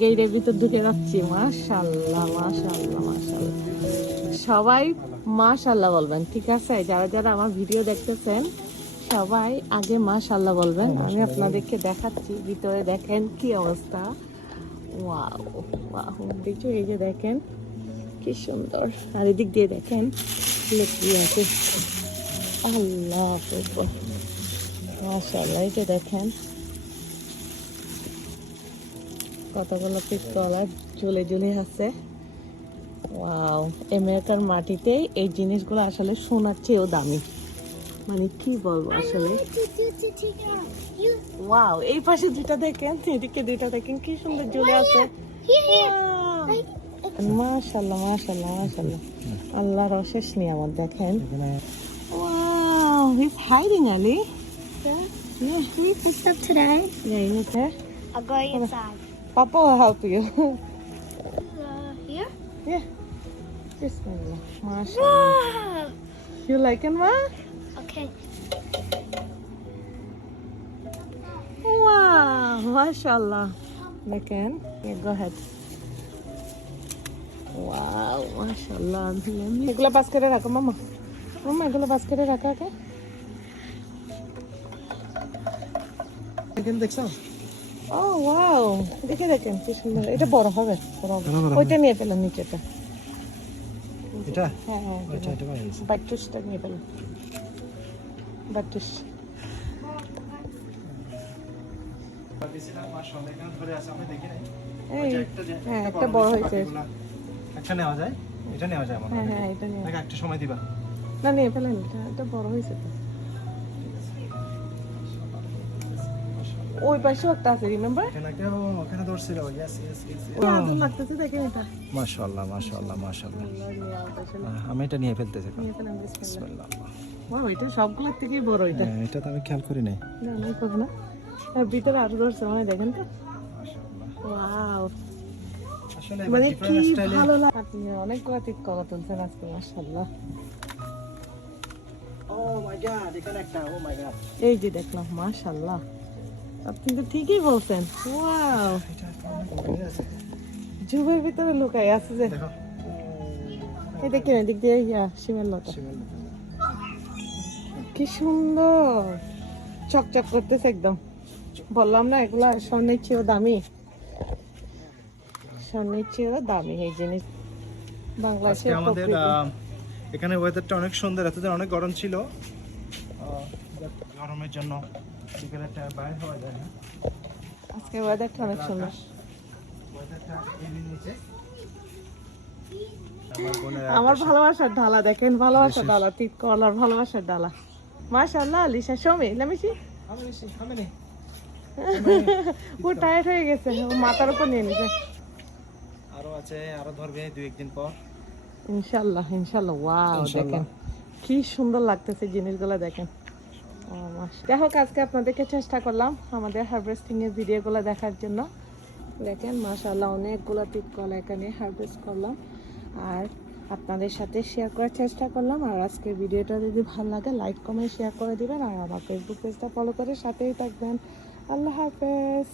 গেইটের ভিতর ঢুকে যাচ্ছি মাশাল্লাহ মাশাল্লাহ মাশাল্লাহ। সবাই মাশাল্লাহ বলবেন ঠিক আছে? যারা যারা আমার ভিডিও দেখতেছেন সবাই আগে মাশাল্লাহ বলবেন। আমি আপনাদেরকে দেখাচ্ছি ভিতরে দেখেন কি অবস্থা। ওয়াও ওয়াও দেখছ এই যে দেখেন কি সুন্দর। আর এদিক দিয়ে দেখেন লেখি আছে। আল্লাহ মাশাল্লাহ এই যে দেখেন। কতগুলো পিস্তলা ঝুলে ঝুলে আছে ওয়াও আমেরিকার মাটিতেই এই জিনিসগুলো আসলে সোনার চেয়েও দামি মানে কি বলব আসলে ওয়াও এই পাশে দুটা দেখেন এদিকে দুটা দেখেন কি সুন্দর ঝুলে আছে মাশাল্লাহ মাশাল্লাহ মাশাল্লাহ আল্লাহর অশেষ নিয়ামত দেখেন wow his hiding Ali Yeah, put up today. Yeah, you okay? I'll go inside. Papa will help you. Uh, here? yeah. Bismillah. MashaAllah. Wow. You like it, Ma? Okay. Wow. MashaAllah. দেখেন Yeah, go ahead. Wow. MashaAllah. এগুলো বাস্কেটে রাখো মামা মামা এগুলো বাস্কেটে রাখো আগে এখানে দেখছো ও ওয়াও দেখে দেখেন কি সুন্দর। এটা বড় হবে বড় হবে। ওইটা নিয়ে ফেলেন নিচেটা। এটা? হ্যাঁ হ্যাঁ আচ্ছা এটা পাই বাটুসটা নিয়ে ফেলেন। বাটুস। এই হ্যাঁ একটা বড় হয়েছে। একটা নেওয়া যায় এটা নেওয়া যায় আমার হ্যাঁ হ্যাঁ এটা নিয়ে একটা সময় দিবা। না নিয়ে ফেলেন এটা এটা বড় হয়েছে তো। ওই পাশেও একটা আছে রিমেম্বার ওখানে ধরছিল ইয়েস সুন্দর লাগতেছে দেখেন এটা। মাশাআল্লাহ মাশাআল্লাহ মাশাআল্লাহ। আমি এটা নিয়ে ফেলতেছি এখন। বিসমিল্লাহ। বিসমিল্লাহ। এটা সবগুলোর থেকেই বড় এটা। হ্যাঁ, এটা তো আমি খেয়াল করি নাই। না না করব না। আর ভিতরে আরও ধরছে মানে দেখেন তো। মাশাআল্লাহ। ওয়াও মানে কি ভালো লাগে আপনি অনেকগুলো টিক তুলছেন আজকে মাশাআল্লাহ। ও মাই গড এখানে একটা ও মাই গড এই যে দেখলাম মাশাআল্লাহ। আপনি তো ঠিকই বলছেন। ওয়াও জুবের ভিতরে লুকাই আছে যে। এই দেখেন এদিক দিয়ে ইয়া শিমের লতা। কি সুন্দর। চকচক করতেছে একদম। বললাম না এগুলা স্বর্ণের চেয়েও দামি। স্বর্ণের চেয়েও দামি এই জিনিস। আজকে বাংলাদেশের আমাদের এখানে ওয়েদারটা অনেক সুন্দর এতদিন অনেক গরম ছিল। গরমের জন্য বিকেলে একটা বাইরে হওয়া যায় না। আজকে ওয়েদারটা অনেক সুন্দর। ওয়েদারটা এমনি নিচে। আমার ভালোবাসার ডালা দেখেন ভালোবাসার ডালা তিত কলার ভালোবাসার ডালা। মাশাআল্লাহ লিসা সমি লামিছি ও টায়ার্ড হয়ে গেছে ও মাথার উপর নিয়ে নিছে আরও আছে আরও ধরবে দুই একদিন পর। ইনশাল্লাহ ইনশাল্লাহ ওয়াও দেখেন। কি সুন্দর লাগতেছে জিনিসগুলো দেখেন। যাই হোক আজকে আপনাদেরকে চেষ্টা করলাম আমাদের হারভেস্টিং এর ভিডিওগুলো দেখার জন্য। দেখেন মাসাল্লাহ অনেকগুলো টিপ কলা এখানে হারভেস্ট করলাম। আর আপনাদের সাথে শেয়ার করার চেষ্টা করলাম। আর আজকের ভিডিওটা যদি ভালো লাগে লাইক কমেন্ট শেয়ার করে দিবেন। আর আমার ফেসবুক পেজটা ফলো করে সাথেই থাকবেন। আল্লাহ হাফেজ।